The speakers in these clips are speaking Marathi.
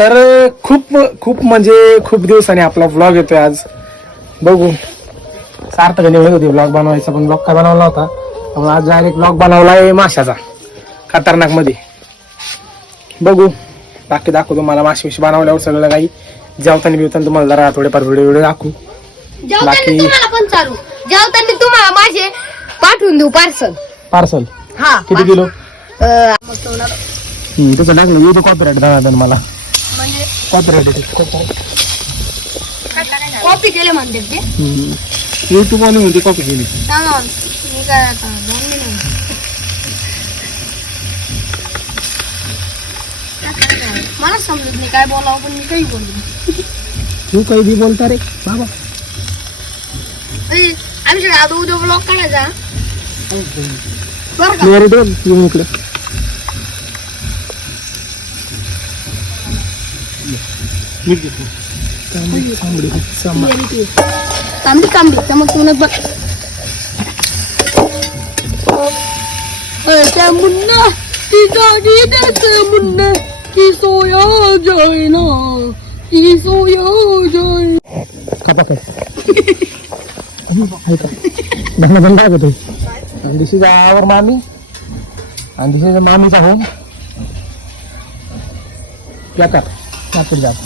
तर खूप खूप म्हणजे खूप दिवसांनी आपला व्लॉग येतोय आज. बघू सार्थक निवडत होती व्लॉग बनवायचा, पण व्लॉग काय बनवला होता. त्यामुळे आज डायरेक्ट व्लॉग बनवलाय माशाचा, खतरनाक मध्ये. बघू बाकी दाखवू तुम्हाला माशी विषयी बनवल्यावर सगळं काही. जेवताना बिवताना तुम्हाला जरा थोडेफार व्हिडिओ दाखवू. बाकी जेवताना तुम्हाला माझे पाठवून देऊ पार्सल. हा किती किलो म्हणजे तसं टाकलं येतो कॉपीराईट दादा मला. कॉपीराईट कॉपी केले म्हणते ते युट्यूब वाले म्हणते कॉपी केली. मी काय आता मला समजत नाही काय बोलावं, पण मी काही बोलतो. तू काही बी बोलता रे बाबा. आमच्या आता उद्या ब्लॉग काढायचा बरं का. मेरे दोन येऊन इकडे तांबडी तर मग तुला बघ मुन्ना ती गाडी देते मुन्ना की सोया जाए ना की सोया जाए. बंद होतो. दिस इज आवर मामी आणि दिस इज मामीचा होम. पुढे जात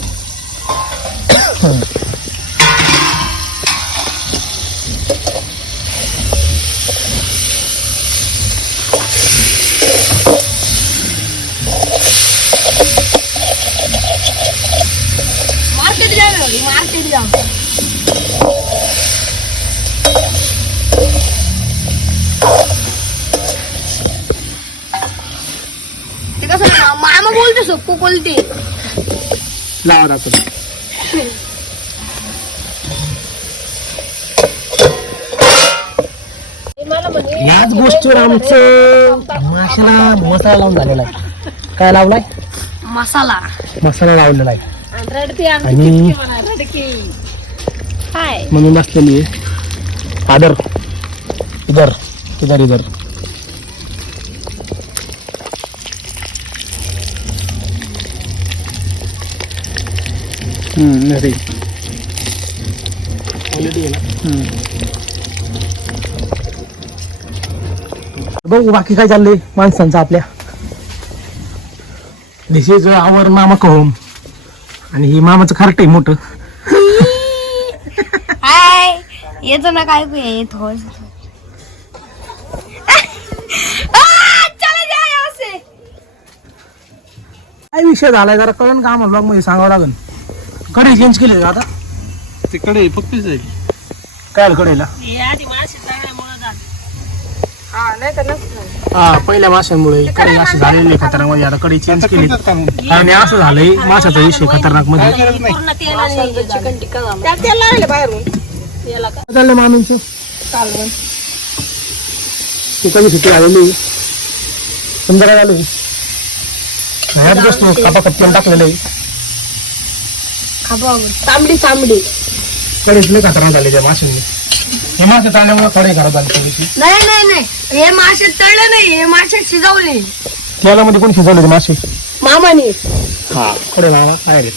मार्केट जा ते कसं मामा बोलतो सोपो कोलते लावा दाखव. याच गोष्टीवर आमचं माशाला मसाला लावून झालेला आहे. काय लावलाय? मसाला लावलेला आहे. आणि म्हणून बसलेली आहे आदर इधर इधर इधर. अरे बघू बाकी काय चाललंय माणसांचं आपल्या. दिस इज आवर मामा होम. आणि ही मामाचं खारट आहे मोठं. हाय येतो ना काय येतो काय विषय झालाय जरा कळण का आम्हाला ब्लॉग मध्ये सांगावं लागेल. कढई चेंज केली का आता? ते कढई फक्त जाईल काय कढईला? हा पहिल्या माशांमुळे कढई अशी झालेली खतरनाक मध्ये. आता कढई चेंज केली आणि असं झालंय माशाचा विषय खतरनाक मध्ये. चाललंय मामींचं ते कधी सुट्टी आलेली सुंदर झाली. ह्यात बसलो कापा कपड्यान टाकलेलं आहे. तांबडी कढईतले खतरनाक झाले त्या माशांनी. हे मासे तळल्यामुळे कढई खराब झाली थोडीशी. नाही हे मासे तळले नाही, हे मासे शिजवले. तेलामध्ये कोण शिजवले ते मासे? मामाने. हा कडे मामा काय रे.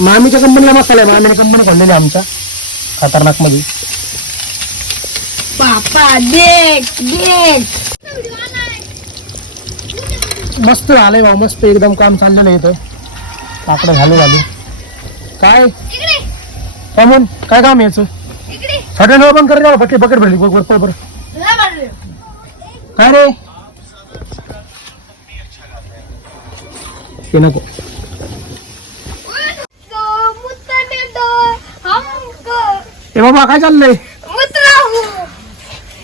मामीच्या कंपनीला मसाला आहे. मामीने कंपनी खोललेली आमच्या खतरनाक मध्ये. पापा देख मस्त झालंय भाऊ, मस्त एकदम काम चाललेलं आहे इथं. काकडं झाले काय कमून काय काम यायचं? हॉटेल पण करायला बकेट भरली बरोबर. काय रे ते नको. ए बाबा काय चाललंय?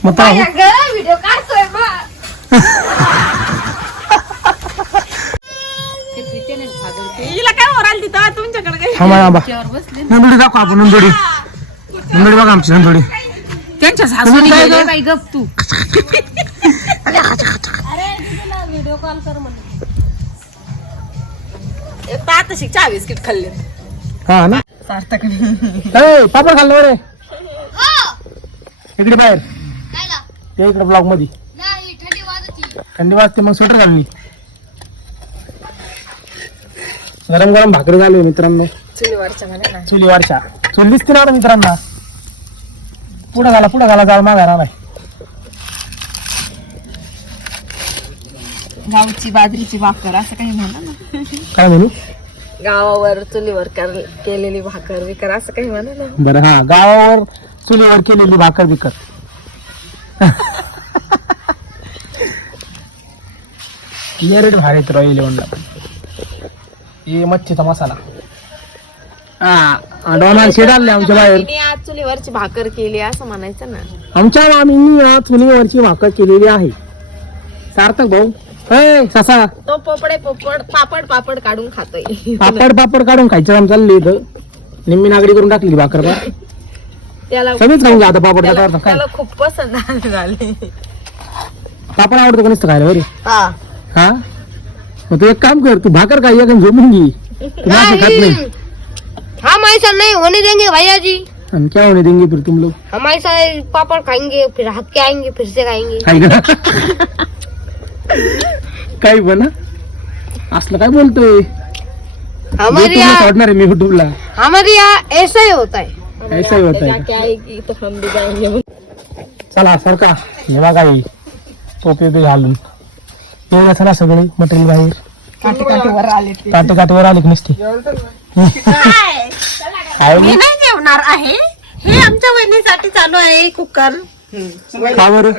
मग व्हिडिओ काढतोय नंदोडी दाखव आपण. नंदोडी बघा आमची नंदोडी. त्यांच्या सासूने गेले बाई गप तू. व्हिडिओ कॉल कर म्हणे. आता चहा बिस्किट खाल्ले. हा ना सार्थक पापड खाल्लं रे. इकडे बाहेर खायला या इकडे ब्लॉग मध्ये. नाही थंडी वाजती. थंडी वाजते मग स्वेटर घालली. गरम गरम भाकरी झाली मित्रांनो चुलीवरच्या. चूल दिसते ना आता मित्रांना. पुढं घाला जाळ मागायला आलाय. गावची बाजरीची भाकर असं काही म्हणा ना. काय म्हणू. गावावर चुलीवर केलेली भाकर विकर असं काही म्हणा ना. बरं हा गावावर चुलीवर केलेली भाकर बिकर. रेट भारी तर रॉयल इलेव्हनला. हे मच्छीचा मसाला. हा डोनाल्ड शेड आणले आमच्या बाहेर. तिने आज चुलीवरची भाकर केली असं म्हणायचं ना. आमच्या मामींनी आज चुलीवरची भाकर केलेली आहे. सार्थक भाऊ हे ससा तो पापड काढून खातोय. पापड काढून खायचं काम चालले इथं. निम्मी नागडी करून टाकली भाकर बा. त्याला सगळीच खाऊन घ्या आता पापड. काय त्याला खूप पसंत झाली. पापड आवडतो का नसतं खायला बरे. हा हा मग तू एक काम कर. तू भाकर खाई एक झोपून घे. तू मासे खात नाही. हम ऐसा नहीं होने देंगे भैया जी. हम क्या होने देंगे फिर तुम लोग. हम ऐसा पापड़ खाएंगे फिर हक के आएंगे फिर से खाएंगे. काय का काही पण असलं काय बोलतोय. हमारे यहाँ सोडणार आहे मी युट्यूबला. हमारे यहाँ ऐसा ही होता है. ऐसा ही होता है. क्या आएगी तो हम भी जाएंगे. चला सर का हे बघा ही टोपी बी घालून एवढं चला सगळे मटेरियल बाहेर. काठीवर आले ते. काटेवर आले की नसते. मी नाही जेवणार आहे. हे आमच्या वहिनीसाठी चालू आहे कुकर. का बरं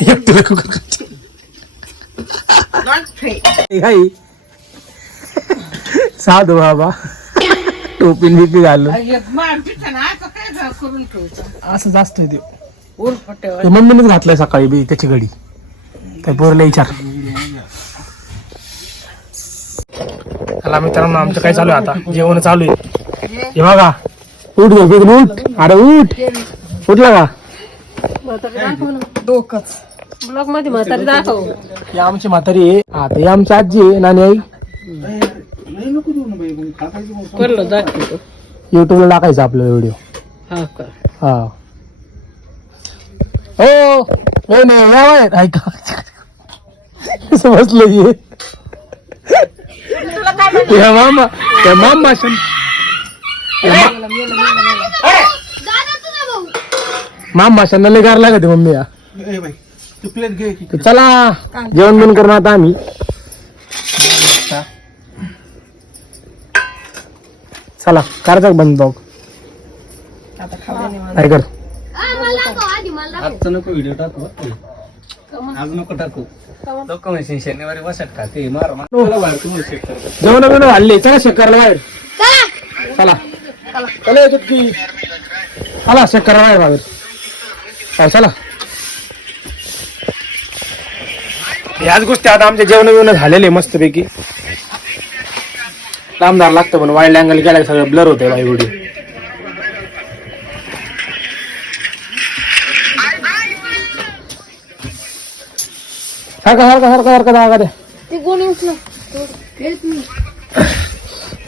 एकटीला कुकर खायचं. काही साधू बाबा टोपी बिपी घालून असंच असतंय ते. ते मम्मीनेच घातलंय सकाळी बी त्याची घडी. काय पोरला विचार. चला मित्रांनो आमचं काय चालू आहे आता. जेवण चालू आहे. हे बघा उठ झोपेतून उठ. अरे उठ. उठला का. डोकंच ब्लॉग मध्ये म्हातारी दाखव. ही आमची म्हातारी आहे. आता ही आमची आजी आहे नानी आई. युट्यूबला टाकायचं आपला व्हिडिओ. हा हो नाही ऐका समजलं हे. त्या मामा माशांना लय गार लागते मम्मी. चला जेवण बिवण करून आता आम्ही. चला करायचं बंद बघ. काय कर. आजचं नको व्हिडिओ टाकू. आज नको टाकू. लोक म्हणशील शनिवारी बसत का ते मार जेवण बिवण हल्ले. चला शेकरला बाहेर. चला चला चुटकी. चला शेकरला बाहेर बाहेर. चला ह्याच गोष्टी आता आमच्या जेवण बिवणं झालेले मस्तपैकी. लांबदार लागतं पण वाईल्ड अँगल केला सगळं ब्लर होतंय बाई व्हिडिओ. सारखा जागा द्या. ते कोणी उचला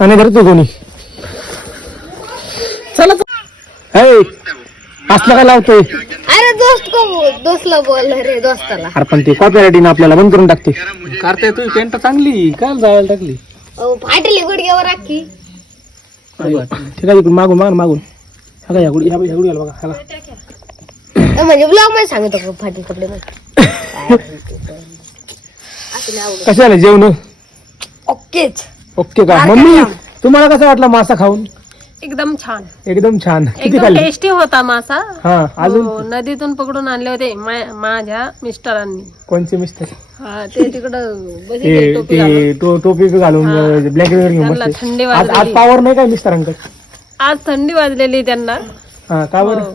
आणि धरतो कोणी. चला असलं काय लावतोय. अरे दोस्तला बोल रे दोस्ताला. अरे पण ते कॉपीराईट आपल्याला बंद करून टाकते. करते तू पेंट चांगली काय जायला टाकली. फाटली गुडघ्यावर राखी. ठीक आहे इकडून मागून ह्या गुडी बघा ह्याला. म्हणजे ब्लॉग मध्ये सांगतो का फाटली कपडे कसे आले जेवण. ओकेच. ओके का मम्मी तुम्हाला कसा वाटला मासा खाऊन. एकदम छान. एकदम छान. किती एकदम खाल्ली. टेस्टी होता मासा. हा अजून हो, नदीतून पकडून आणले होते माझ्या मिस्टरांनी. कोणचे मिस्टर. हा ते तिकडं बसले टोपी घालून. टोपी घालून ब्लॅक घेऊन त्यांना बसले. थंडी आज वाजलेली. पावर नाही काय मिस्टरांकडे. आज थंडी वाजलेली त्यांना. हा का बरं. हो.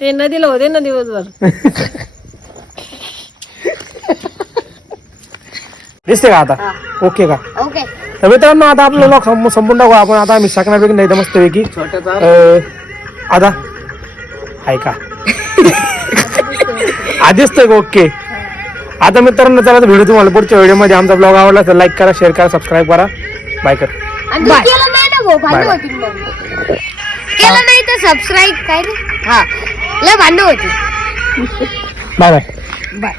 ते नदीला होते ना दिवसभर. दिसते का आता. ओके का. ओके. तर मित्रांनो आता आपलं लॉक संपून टाकू आपण. आता आम्ही शकणार पैकी नाही तर मस्त पैकी आता आहे का आधीच तर ओके. आता मित्रांनो चला व्हिडिओ तुम्हाला पुढच्या व्हिडिओ मध्ये आमचा ब्लॉग आवडला तर लाईक करा शेअर करा सबस्क्राईब करा. बाय कर. केलं नाही ना भाऊ भांडण होती मग केलं नाही तर सबस्क्राईब काय रे हा लय भांडण होती बाय बाय बाय